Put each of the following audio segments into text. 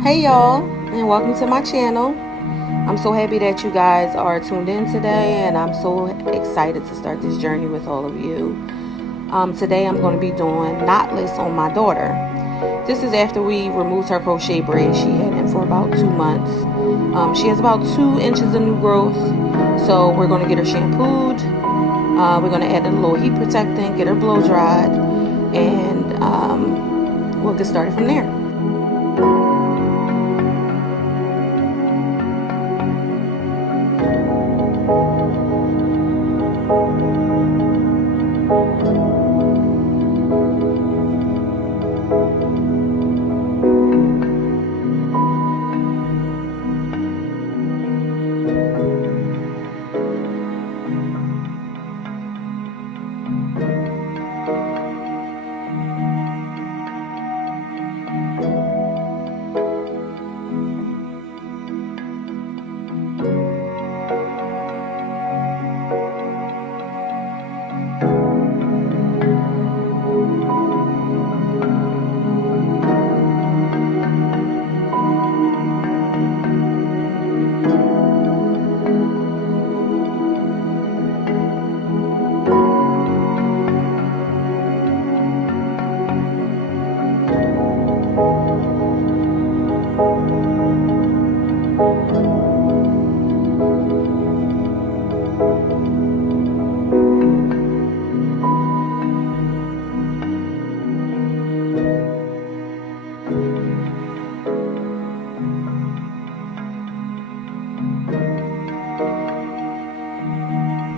Hey y'all, and welcome to my channel. I'm so happy that you guys are tuned in today, and I'm so excited to start this journey with all of you. Today I'm going to be doing knotless on my daughter. This is after we removed her crochet braids she had in for about 2 months. She has about 2 inches of new growth, so we're going to get her shampooed. We're going to add a little heat protectant, get her blow dried, and we'll get started from there.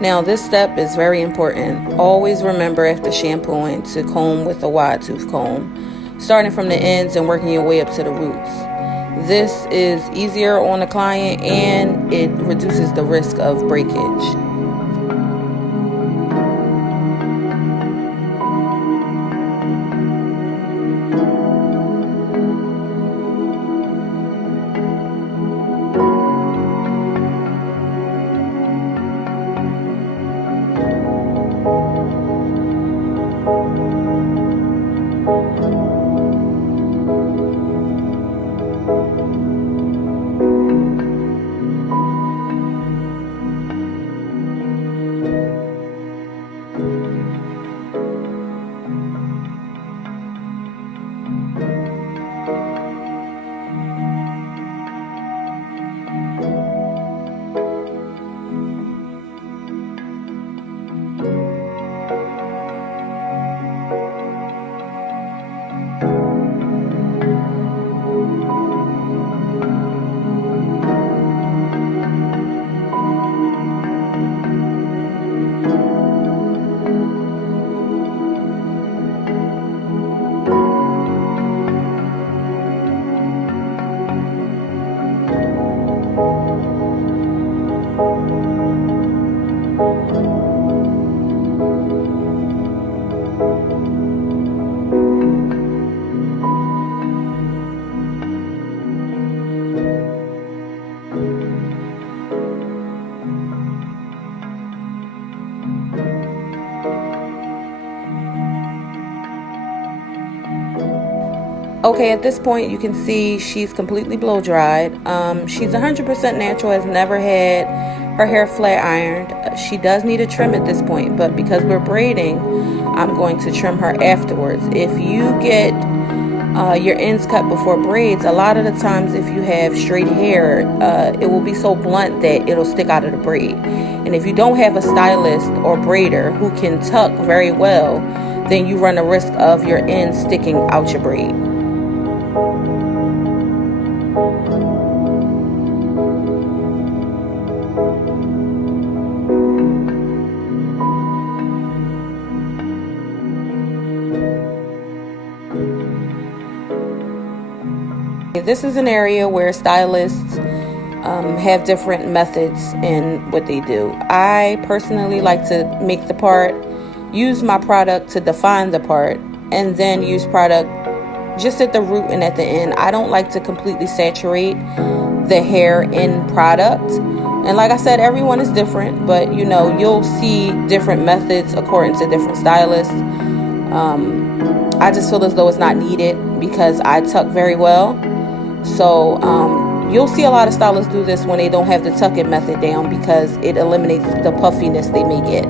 Now this step is very important. Always remember after shampooing to comb with a wide tooth comb, starting from the ends and working your way up to the roots. This is easier on the client and it reduces the risk of breakage. Okay, at this point you can see she's completely blow dried. She's 100% natural, has never had her hair flat ironed. She does need a trim at this point, but because we're braiding, I'm going to trim her afterwards. If you get your ends cut before braids, a lot of the times if you have straight hair, it will be so blunt that it'll stick out of the braid. And if you don't have a stylist or braider who can tuck very well, then you run the risk of your ends sticking out your braid. This is an area where stylists have different methods in what they do. I personally like to make the part, use my product to define the part, and then use product just at the root and at the end. I don't like to completely saturate the hair in product. And like I said, everyone is different, but you know, you'll see different methods according to different stylists. I just feel as though it's not needed because I tuck very well. So you'll see a lot of stylists do this when they don't have the tuck-in method down, because it eliminates the puffiness they may get.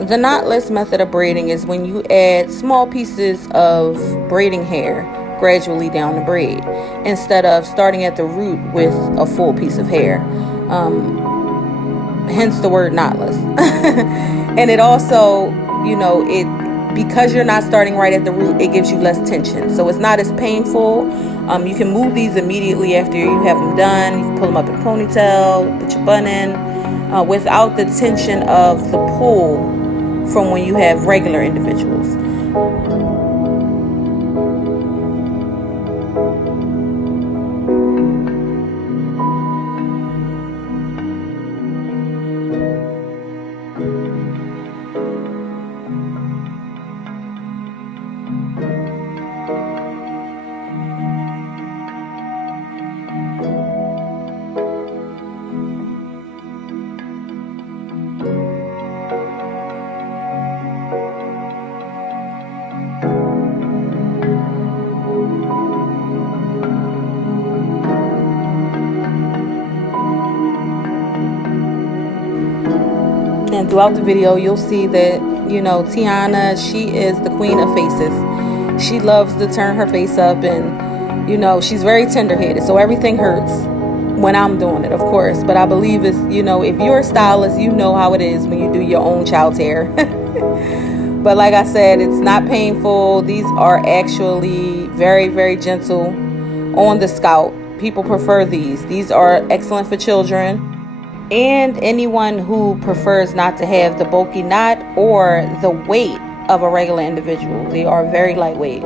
The knotless method of braiding is when you add small pieces of braiding hair gradually down the braid, instead of starting at the root with a full piece of hair. Hence the word knotless. And it also, because you're not starting right at the root, it gives you less tension, so it's not as painful. You can move these immediately after you have them done. You can pull them up in a ponytail, put your bun in, without the tension of the pull from when you have regular individuals. And throughout the video, you'll see that, Tiana, she is the queen of faces. She loves to turn her face up, and, she's very tender-headed. So everything hurts when I'm doing it, of course. But I believe it's, if you're a stylist, you know how it is when you do your own child's hair. But like I said, it's not painful. These are actually very, very gentle on the scalp. People prefer these. These are excellent for children and anyone who prefers not to have the bulky knot or the weight of a regular individual. They are very lightweight.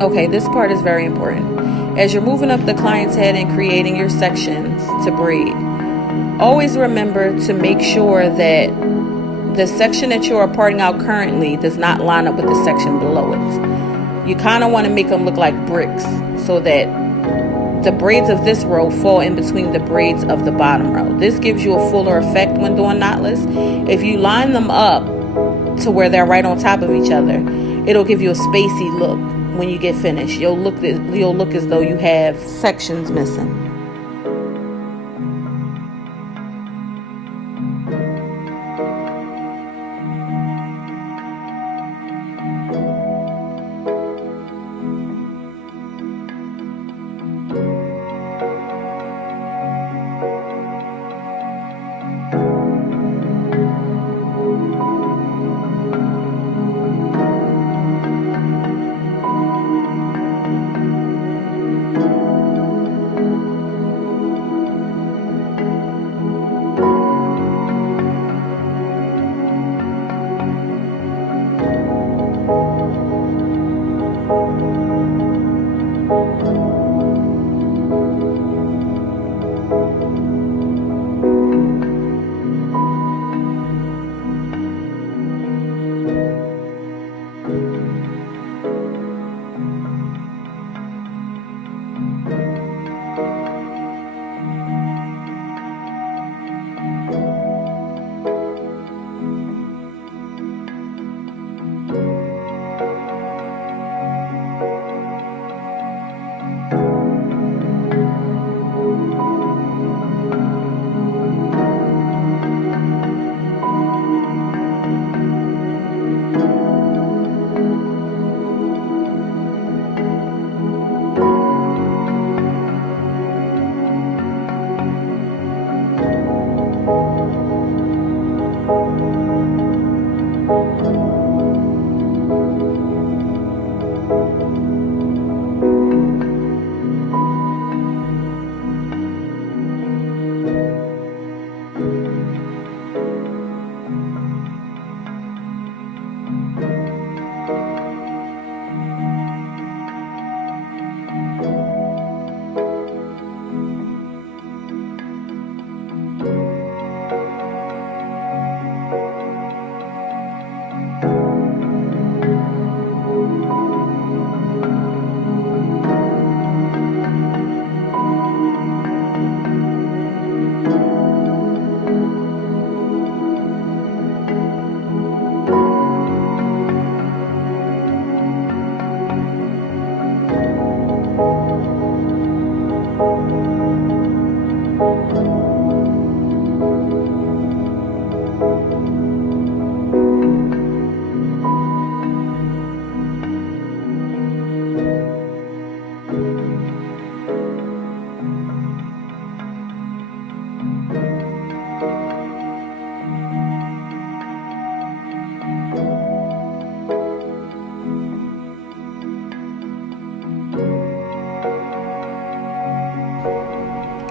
Okay, this part is very important. As you're moving up the client's head and creating your sections to braid, always remember to make sure that the section that you are parting out currently does not line up with the section below it. You kind of want to make them look like bricks so that the braids of this row fall in between the braids of the bottom row. This gives you a fuller effect when doing knotless. If you line them up to where they're right on top of each other, it'll give you a spacey look. When you get finished, you'll look as though you have sections missing.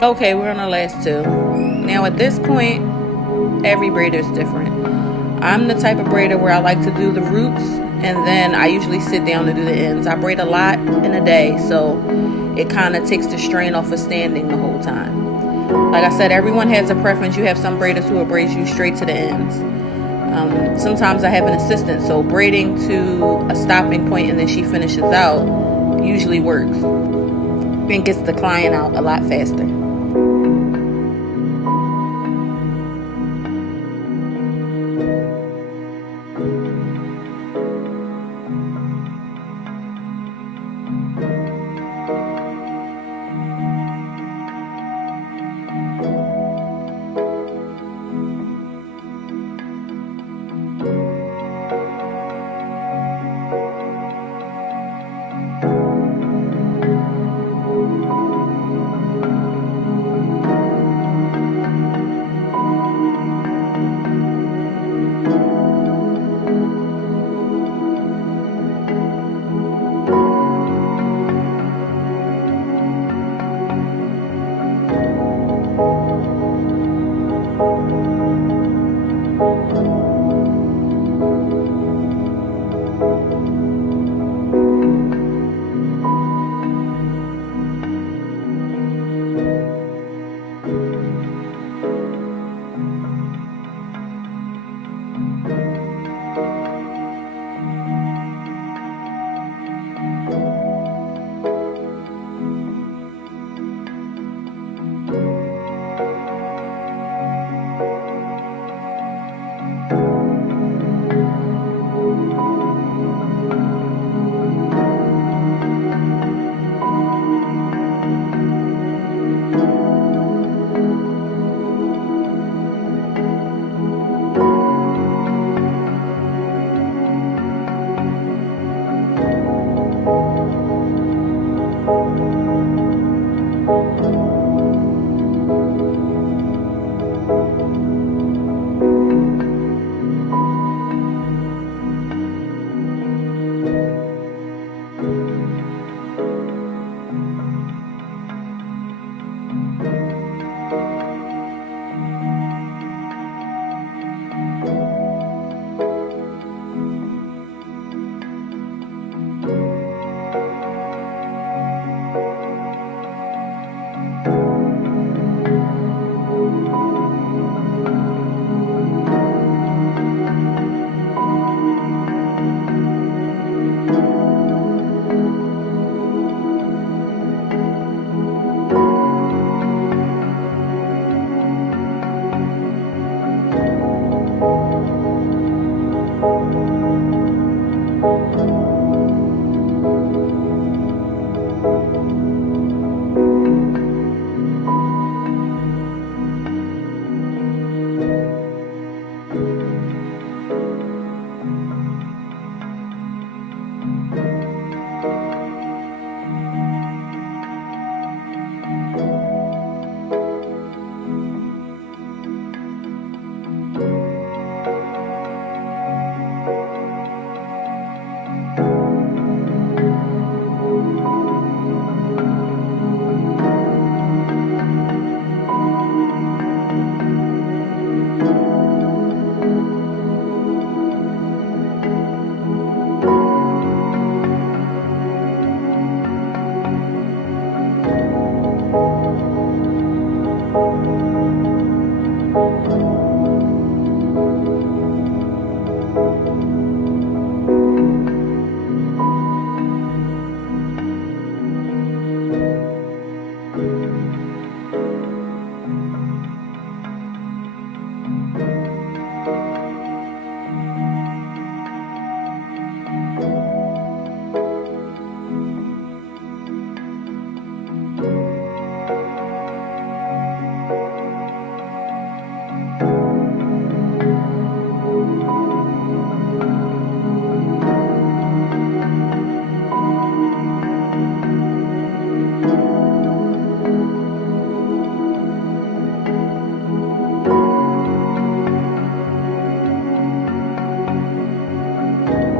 Okay, we're on the last two. Now at this point, every braider is different. I'm the type of braider where I like to do the roots and then I usually sit down to do the ends. I braid a lot in a day, so it kind of takes the strain off of standing the whole time. Like I said, everyone has a preference. You have some braiders who will braid you straight to the ends. Sometimes I have an assistant, so braiding to a stopping point and then she finishes out usually works and gets the client out a lot faster.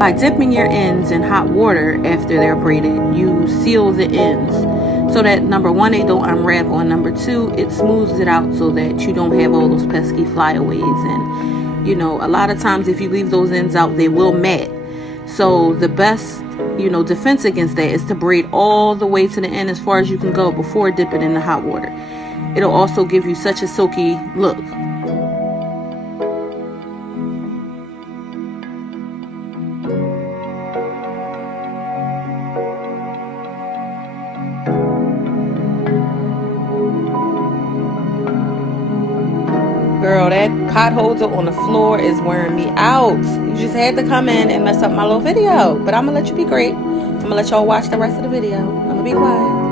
by dipping your ends in hot water after they're braided, you seal the ends so that number one, they don't unravel, and number two, it smooths it out so that you don't have all those pesky flyaways. And you know, a lot of times if you leave those ends out, they will mat. So the best, you know, defense against that is to braid all the way to the end as far as you can go before dipping in the hot water. It'll also give you such a silky look. Girl, that pot holder on the floor is wearing me out. You just had to come in and mess up my little video. But I'm going to let you be great. I'm going to let y'all watch the rest of the video. I'm going to be quiet.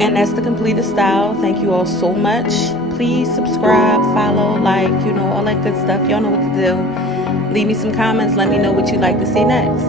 And that's the completed style. Thank you all so much. Please subscribe, follow, like, you know, all that good stuff. Y'all know what to do. Leave me some comments. Let me know what you'd like to see next.